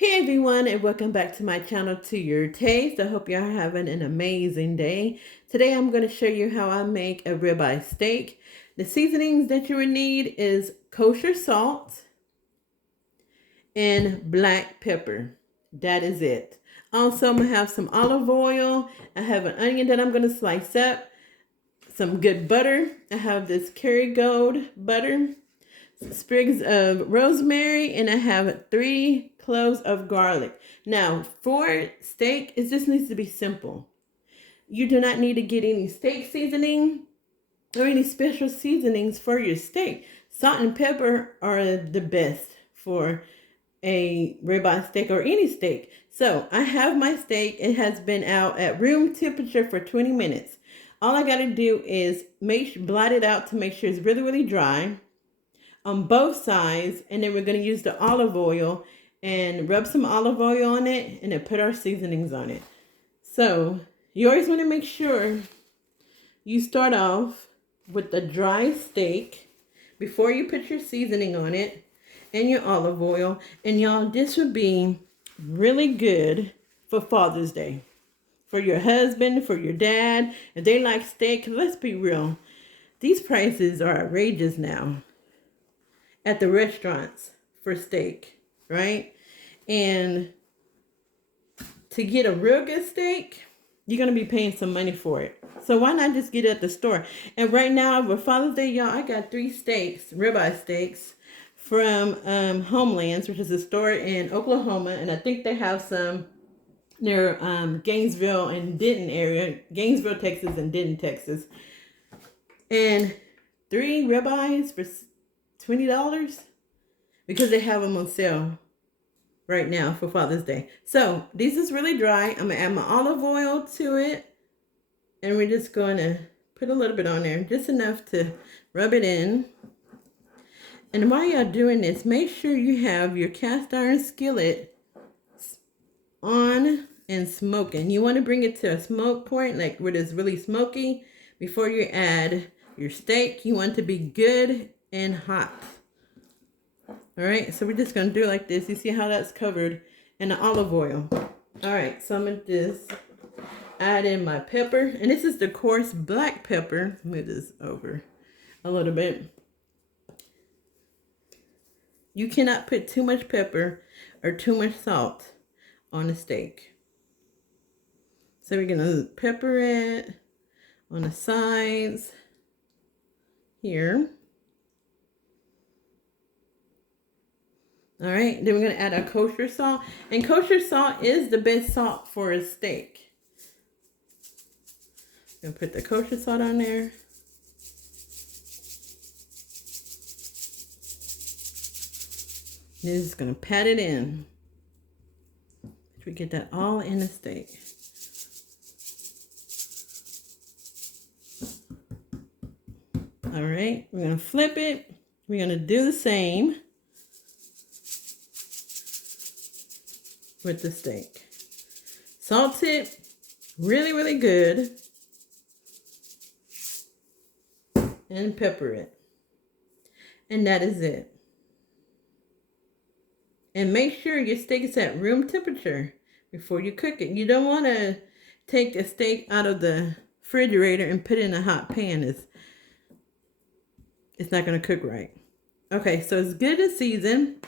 Hey everyone, and welcome back to my channel, To Your Taste. I hope you're having an amazing day. Today I'm going to show you how I make a ribeye steak. The seasonings that you would need is kosher salt and black pepper. That is it. Also, I'm going to have some olive oil. I have an onion that I'm going to slice up. Some good butter. I have this Kerrygold butter. Sprigs of rosemary, and I have 3 cloves of garlic. Now, for steak, it just needs to be simple. You do not need to get any steak seasoning or any special seasonings for your steak. Salt and pepper are the best for a ribeye steak or any steak. So I have my steak. It has been out at room temperature for 20 minutes. All I got to do is blot it out to make sure it's really, really dry on both sides, and then we're going to use the olive oil and rub some olive oil on it and then put our seasonings on it. So you always want to make sure you start off with the dry steak before you put your seasoning on it and your olive oil. And y'all, this would be really good for Father's Day, for your husband, for your dad. If they like steak, let's be real, these prices are outrageous now at the restaurants for steak, right? And to get a real good steak, you're going to be paying some money for it. So why not just get it at the store? And right now, for Father's Day, y'all, I got 3 steaks, ribeye steaks, from Homelands, which is a store in Oklahoma. And I think they have some near Gainesville and Denton area. Gainesville, Texas, and Denton, Texas. And 3 ribeyes for $20 because they have them on sale right now for Father's Day. So this is really dry. I'm gonna add my olive oil to it, and we're just going to put a little bit on there, just enough to rub it in. And while you're doing this, make sure you have your cast iron skillet on and smoking. You want to bring it to a smoke point, like where it's really smoky, before you add your steak. You want it to be good and hot. All right, so we're just gonna do it like this. You see how that's covered in the olive oil. All right, so I'm gonna just add in my pepper, and this is the coarse black pepper. Move this over a little bit. You cannot put too much pepper or too much salt on a steak. So we're gonna pepper it on the sides here. All right, then we're going to add our kosher salt. And kosher salt is the best salt for a steak. I'm going to put the kosher salt on there. Then just going to pat it in. So we get that all in the steak. All right, we're going to flip it. We're going to do the same with the steak. Salt it really, really good. And pepper it. And that is it. And make sure your steak is at room temperature before you cook it. You don't want to take a steak out of the refrigerator and put it in a hot pan. It's not going to cook right. Okay, so it's good to season.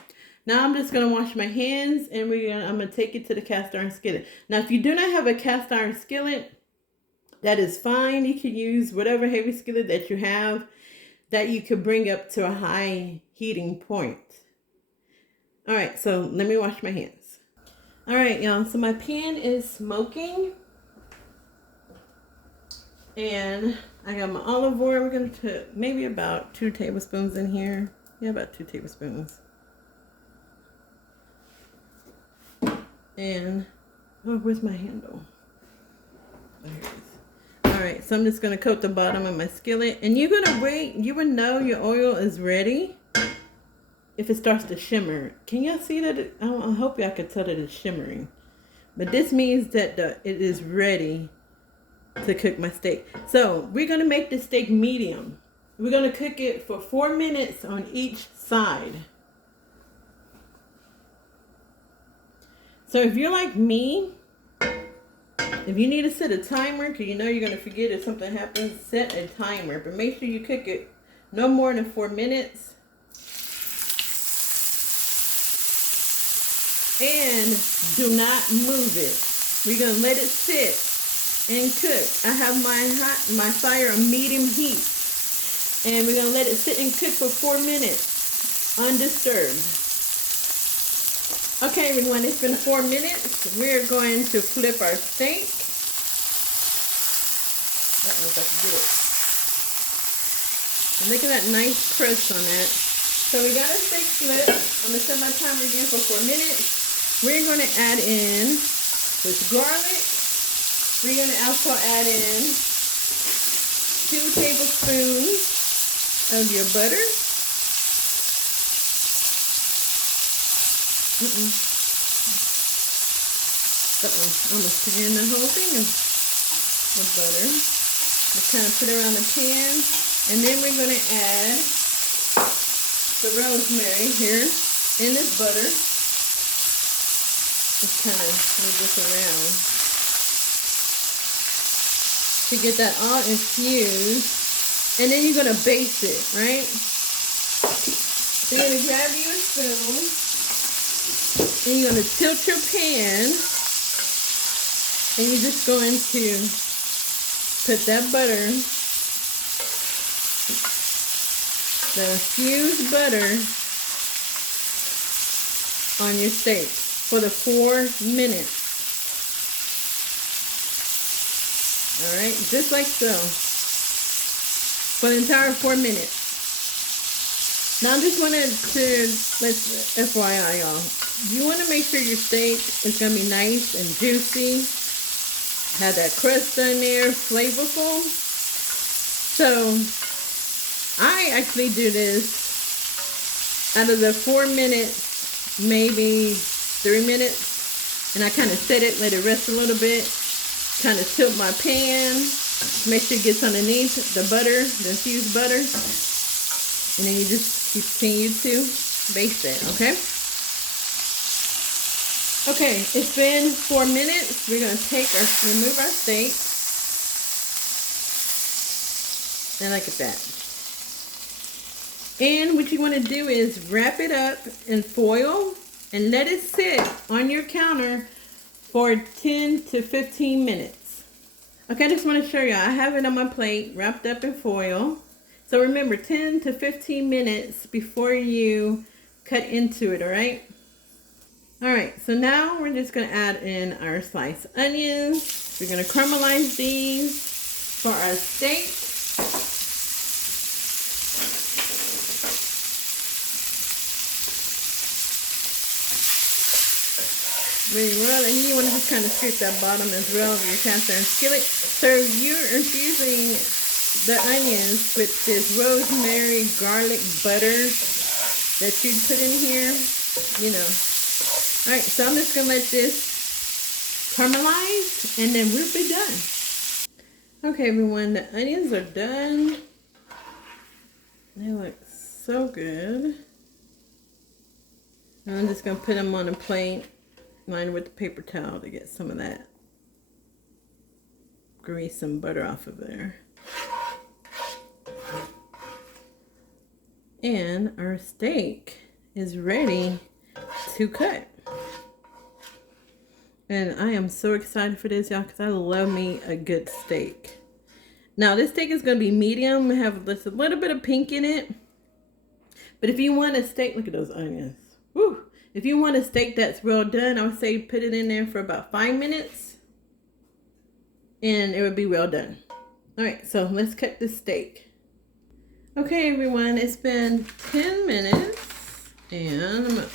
Now I'm just going to wash my hands, and I'm going to take it to the cast iron skillet. Now, if you do not have a cast iron skillet, that is fine. You can use whatever heavy skillet that you have that you could bring up to a high heating point. All right, so let me wash my hands. All right, y'all, so my pan is smoking. And I got my olive oil. We're going to put maybe about 2 tablespoons in here. Yeah, about 2 tablespoons. And, oh, where's my handle? There it is. All right, so I'm just going to coat the bottom of my skillet. And you're going to wait. You will know your oil is ready if it starts to shimmer. Can y'all see that? I hope y'all can tell that it's shimmering. But this means that it is ready to cook my steak. So we're going to make the steak medium. We're going to cook it for 4 minutes on each side. So if you're like me, if you need to set a timer, because you know you're going to forget if something happens, set a timer. But make sure you cook it no more than 4 minutes. And do not move it. We're going to let it sit and cook. I have my fire on medium heat. And we're going to let it sit and cook for 4 minutes, undisturbed. Okay, everyone, it's been 4 minutes. We're going to flip our steak. If I can get it. And look at that nice crust on that. So we got our steak flipped. I'm going to set my timer again for 4 minutes. We're going to add in this garlic. We're going to also add in 2 tablespoons of your butter. Almost put in the whole thing of butter. Just kind of put it around the pan. And then we're going to add the rosemary here in this butter. Just kind of move this around to get that all infused. And then you're going to baste it, right? So you're going to grab you a spoon. And you're going to tilt your pan. And you're just going to put that butter, the infused butter, on your steak for the 4 minutes. Alright, just like so. For the entire 4 minutes. Now I just wanted to, let's FYI y'all, you want to make sure your steak is going to be nice and juicy. Have that crust on there, flavorful. So I actually do this out of the 4 minutes, maybe 3 minutes, and I kind of set it, let it rest a little bit, kind of tilt my pan, make sure it gets underneath the butter, the infused butter, and then you just continue to baste it, okay? Okay, it's been 4 minutes. We're going to remove our steak. And look at that. And what you want to do is wrap it up in foil and let it sit on your counter for 10 to 15 minutes. Okay, I just want to show you. I have it on my plate wrapped up in foil. So remember, 10 to 15 minutes before you cut into it, all right? Alright, so now we're just going to add in our sliced onions. We're going to caramelize these for our steak. Really well, and you want to just kind of scrape that bottom as well of your cast iron skillet. So you're infusing the onions with this rosemary garlic butter that you put in here, you know. Alright, so I'm just going to let this caramelize and then we'll be done. Okay, everyone, the onions are done. They look so good. And I'm just going to put them on a plate, line with the paper towel to get some of that grease and butter off of there. And our steak is ready to cut. And I am so excited for this, y'all, because I love me a good steak. Now, this steak is going to be medium. We have just a little bit of pink in it. But if you want a steak, look at those onions. Woo! If you want a steak that's well done, I would say put it in there for about 5 minutes. And it would be well done. Alright, so let's cut the steak. Okay, everyone, it's been 10 minutes. And I'm going to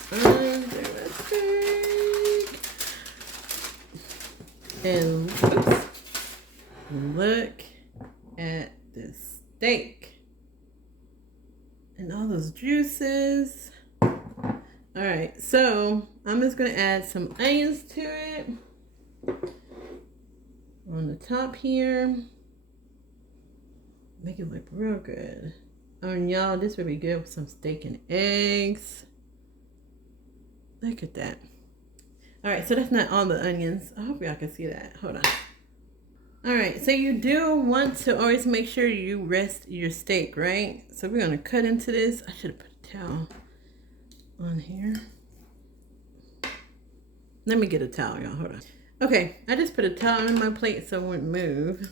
undo the steak. And oops, look at this steak. And all those juices. Alright, so I'm just going to add some onions to it. On the top here. Make it look real good. Oh, and y'all, this would be good with some steak and eggs. Look at that. All right, so that's not all the onions. I hope y'all can see that. Hold on. All right, so you do want to always make sure you rest your steak, right? So we're gonna cut into this. I should have put a towel on here. Let me get a towel, y'all. Hold on. Okay, I just put a towel on my plate so it won't move.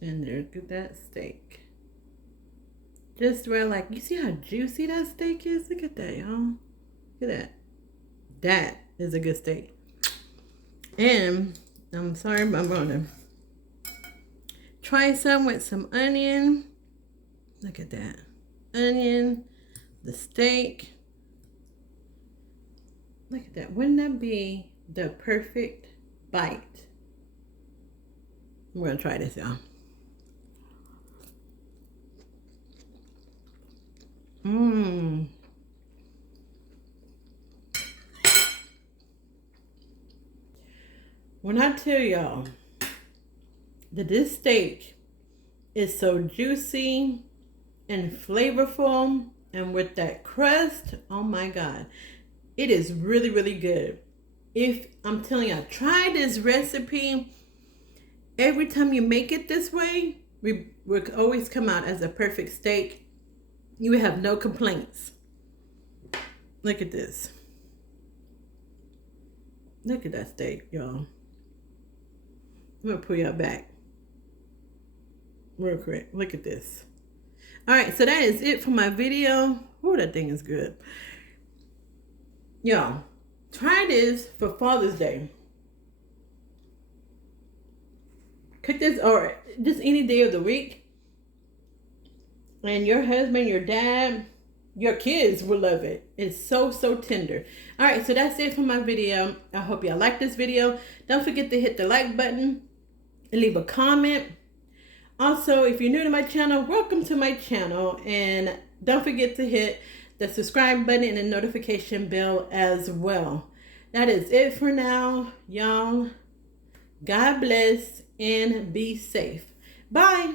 And there's that steak. Just where, like, you see how juicy that steak is? Look at that, y'all. Look at that. That is a good steak. And I'm sorry, but I'm gonna try some with some onion. Look at that. Onion, the steak. Look at that. Wouldn't that be the perfect bite? I'm gonna try this, y'all. When I tell y'all that this steak is so juicy and flavorful, and with that crust, oh my God, it is really, really good. If I'm telling you, try this recipe. Every time you make it this way, we will always come out as a perfect steak. You will have no complaints. Look at this. Look at that steak, y'all. I'm gonna pull y'all back real quick. Look at this. All right, so that is it for my video. Oh, that thing is good. Y'all, try this for Father's Day. Cook this, or just any day of the week. And your husband, your dad, your kids will love it. It's so, so tender. All right, so that's it for my video. I hope y'all like this video. Don't forget to hit the like button and leave a comment. Also, if you're new to my channel, welcome to my channel. And don't forget to hit the subscribe button and the notification bell as well. That is it for now, y'all. God bless and be safe. Bye.